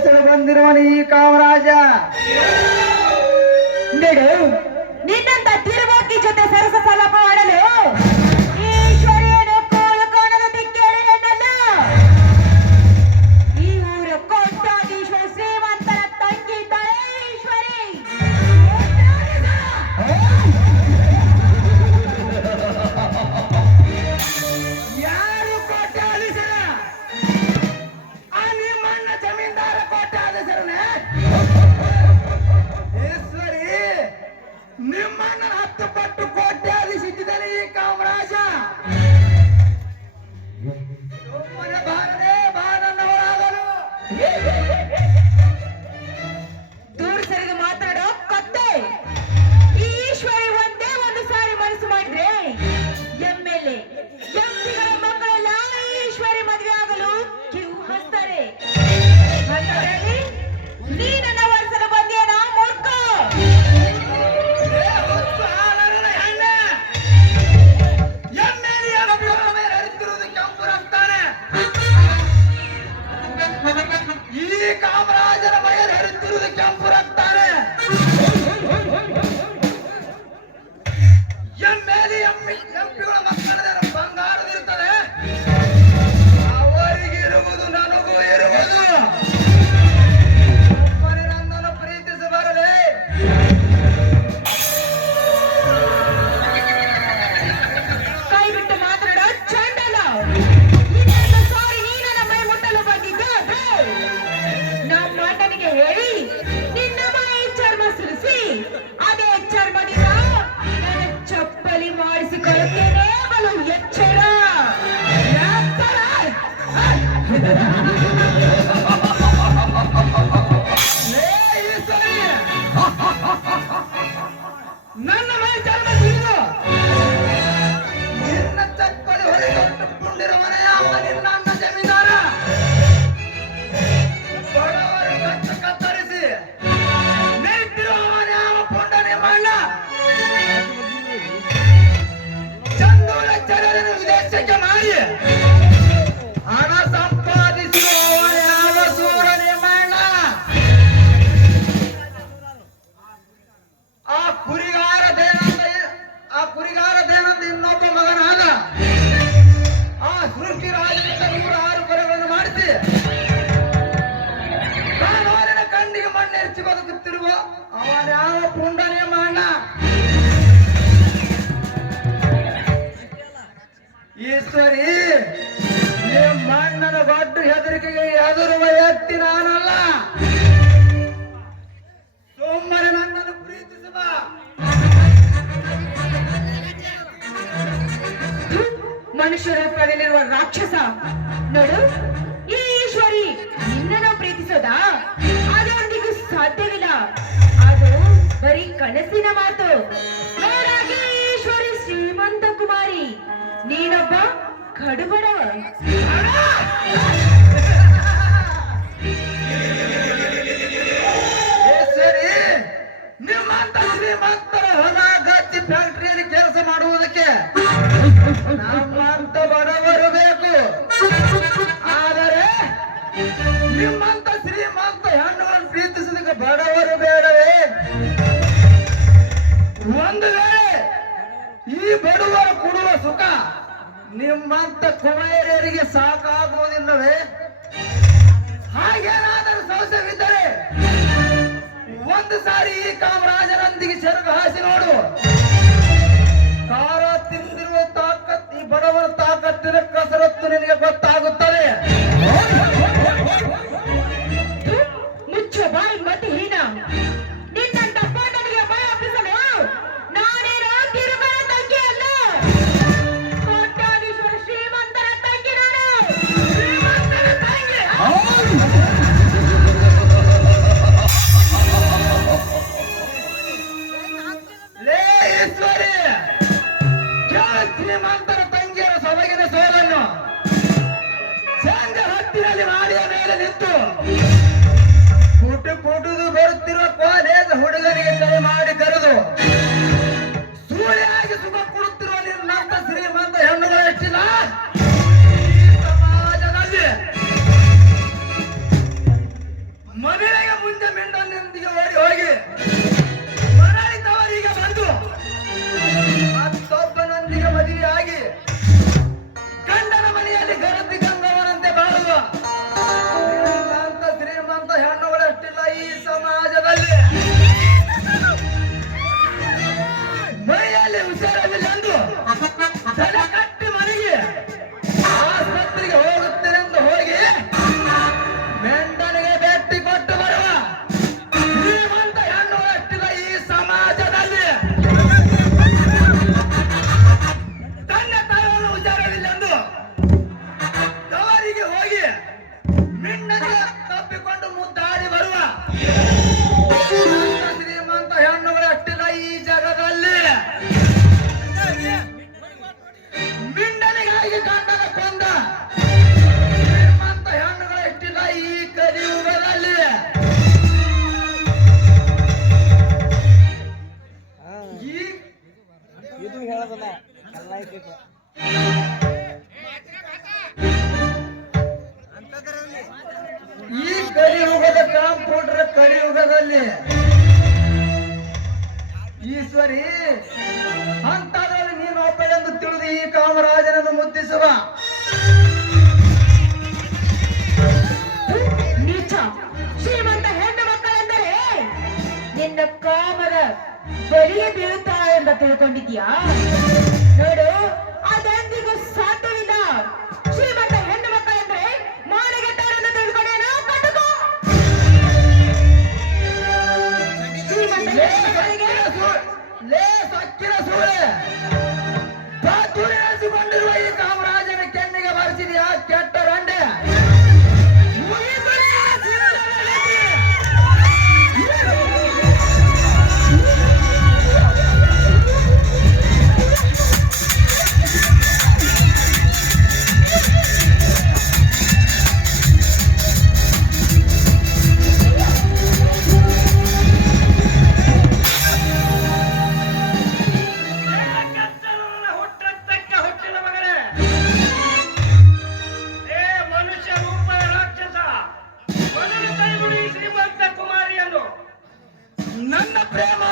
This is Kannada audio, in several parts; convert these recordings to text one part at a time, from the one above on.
ಹೆಸರು ಬಂದಿರುವನು ಈ ಕಾಮರಾಜ. ನಿನ್ನಂತ ತಿರುವಾಗಿ ಜೊತೆ ಸರಸ ಸಲಪ ಮಾಡಲು ಕನಸಿನ ಮಾತು. ಈಶ್ವರಿ ಶ್ರೀಮಂತ ಕುಮಾರಿ, ನೀನೊಬ್ಬ ಕಡುಬಡ. ಸರಿ, ನಿಮ್ಮಂತ ಶ್ರೀಮಂತರ ಹೊಲ ಗತ್ತಿ ಕೆಲಸ ಮಾಡುವುದಕ್ಕೆ ನಮ್ಮಂತ ಬಡವರು ನಿಮ್ಮಂತ ಕುಮಾರಿಯರಿಗೆ ಸಾಕಾಗುವುದಿಲ್ಲವೇ? ಹಾಗೇನಾದರೂ ಸೌಸ್ಯವಿದ್ದರೆ ಒಂದು ಸಾರಿ ಈ ಕಾಮರಾಜರೊಂದಿಗೆ ಸೆರಗು ಹಾಸಿ ನೋಡು. ಕಾರ ತಿಂದಿರುವ ತಾಕತ್, ಈ ಬಡವರ ತಾಕತ್ತಿನ ಕಸರತ್ತು ನಿನಗೆ ಗೊತ್ತಾಗುತ್ತದೆ. போட்டுது பொறுத்திருப்பாலே ಈ ಕಲಿಯುಗದ ಕಾಂಪೌಂಡರ್ ಕಲಿಯುಗದಲ್ಲಿ ಈಶ್ವರಿ ಅಂತದಲ್ಲಿ ನೀನು ಒಬ್ಬಳೆಂದು ತಿಳಿದು ಈ ಕಾಮರಾಜನನ್ನು ಮುದ್ದಿಸುವ ನೀಚ ಶ್ರೀಮಂತ ಹೆಣ್ಣು ಮಕ್ಕಳೆಂದರೆ ನಿನ್ನ ಕಾಮದ ಬಲಿಯ ಬೀಳುತ್ತಾ ಎಂದ ತಿಳ್ಕೊಂಡಿದ್ಯಾ Nói. ನನ್ನ ಪ್ರೇಮ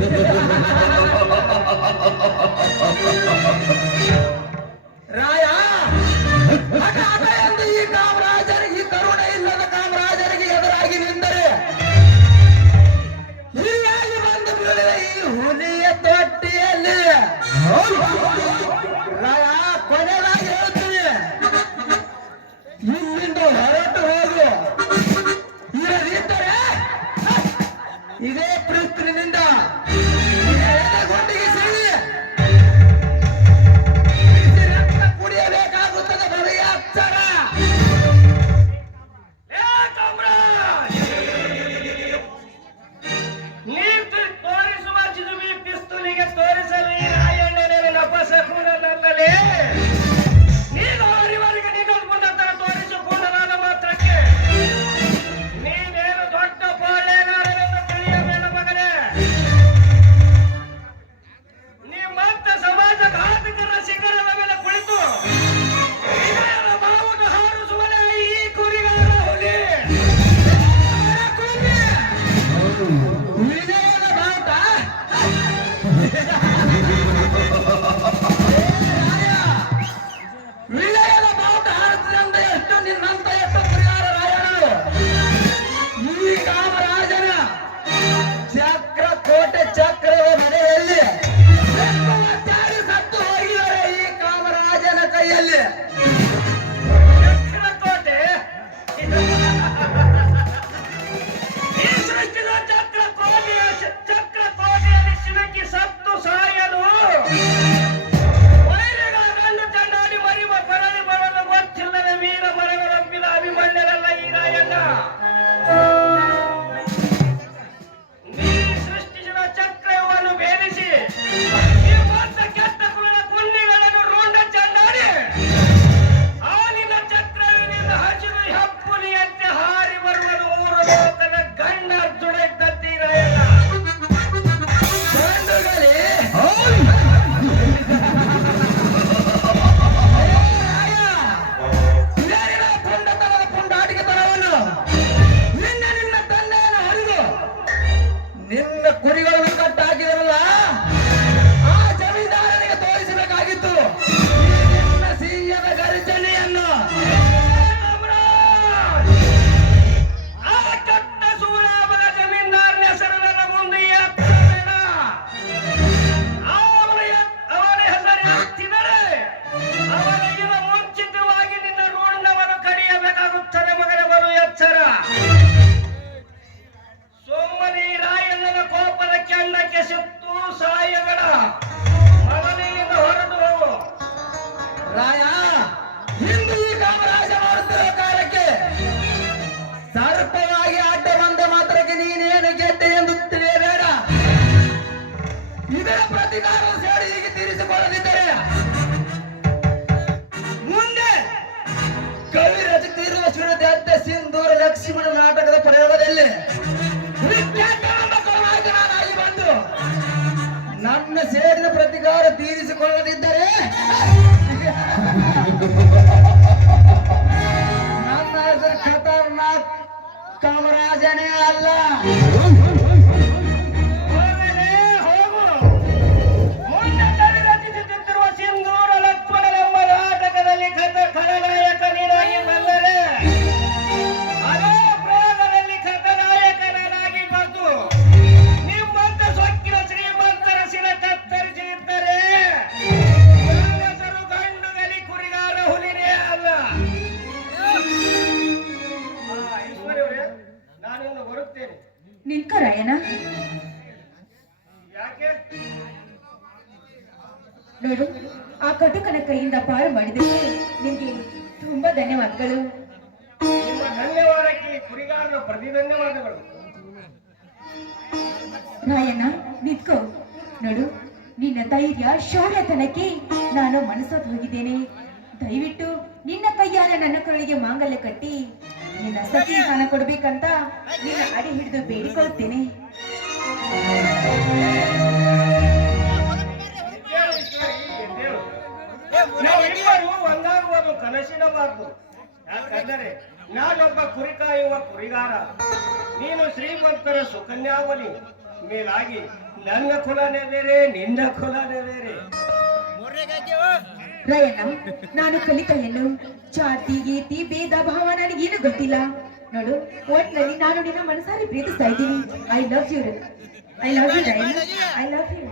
ハハハハハ ಪ್ರತಿಕಾರದ ಸೇಡಿ ಹೀಗೆ ತೀರಿಸಿಕೊಳ್ಳದಿದ್ದರೆ ಮುಂದೆ ಕವಿ ರಚಿಸಿರುವ ಶಿವದತ್ತ ಸಿಂಧೂರ ಲಕ್ಷ್ಮಣ ನಾಟಕದ ಪ್ರಯೋಗದಲ್ಲಿ ವಿಖ್ಯಾತನಾದ ಕಲಾವಿದನಾಗಿ ಬಂದು ನನ್ನ ಸೇಡಿನ ಪ್ರತಿಕಾರ ತೀರಿಸಿಕೊಳ್ಳದಿದ್ದರೆ ನನ್ನ ಹೆಸರು ಖತರ್ನಾಕ್ ಕಾಮರಾಜನೇ ಅಲ್ಲ. ನಿಂತ್ಕೋ ರಾಯಣ್ಣ ಯಾಕೆ? ನೋಡು ಆ ಕಟುಕನ ಕೈಯಿಂದ ಪಾರು ಮಾಡಿದಕ್ಕೆ ನಿಮ್ಗೆ ತುಂಬಾ ಧನ್ಯವಾದಗಳು. ಧನ್ಯವಾದಕ್ಕೆ ಈ ಕುರಿಗಾರರ ಪ್ರತಿ ಧನ್ಯವಾದಗಳು. ರಾಯಣ್ಣ ನಿಂತ್ಕೋ. ನೋಡು ನಿನ್ನ ಧೈರ್ಯ ಶೌರ್ಯತನಕ್ಕೆ ನಾನು ಮನಸ್ಸೋತ್ ಹೋಗಿದ್ದೇನೆ. ದಯವಿಟ್ಟು ನಿನ್ನ ಕೈಯಾರೆ ನನ್ನ ಕೊರಳಿಗೆ ಮಾಂಗಲ್ಯ ಕಟ್ಟಿ ನಿನ್ನ ಸತಿ ಸ್ಥಾನ ಕೊಡ್ಬೇಕಂತ ನಿನ್ನ ಅಡಿ ಹಿಡಿದು ಬೇಡಿಕೊಳ್ತೇನೆ. ನಾವಿಬ್ಬರು ಒಂದಾಗುವುದು ಕನಸಿನ ಮಾತು ಯಾಕಂದರೆ ನಾನೊಬ್ಬ ಕುರಿ ಕಾಯುವ ಕುರಿಗಾರ. ನೀನು ಶ್ರೀಮಂತರ ಸುಕನ್ಯಾವಲಿ. ಮೇಲಾಗಿ ನನ್ನ ಕುಲನೇ ಬೇರೆ ನಿನ್ನ ಕುಲನೇ ಬೇರೆ. ರಾಯಣ್ಣ ನಾನು ಕಲಿತ ಏನು ಜಾತಿ, ಗೀತಿ, ಭೇದ, ಭಾವ ನನಗೇನು ಗೊತ್ತಿಲ್ಲ. ನೋಡು, ಒಟ್ನಲ್ಲಿ ನಾನು ನಿನ್ನ ಮನಸಾರಿ ಪ್ರೀತಿಸ್ತಾ ಇದ್ದೀನಿ. I love you I love you Rayanna I love you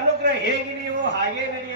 Anugraha ಹೇಗಿದೆಯೋ ನೀವು? ಜೀವನೇ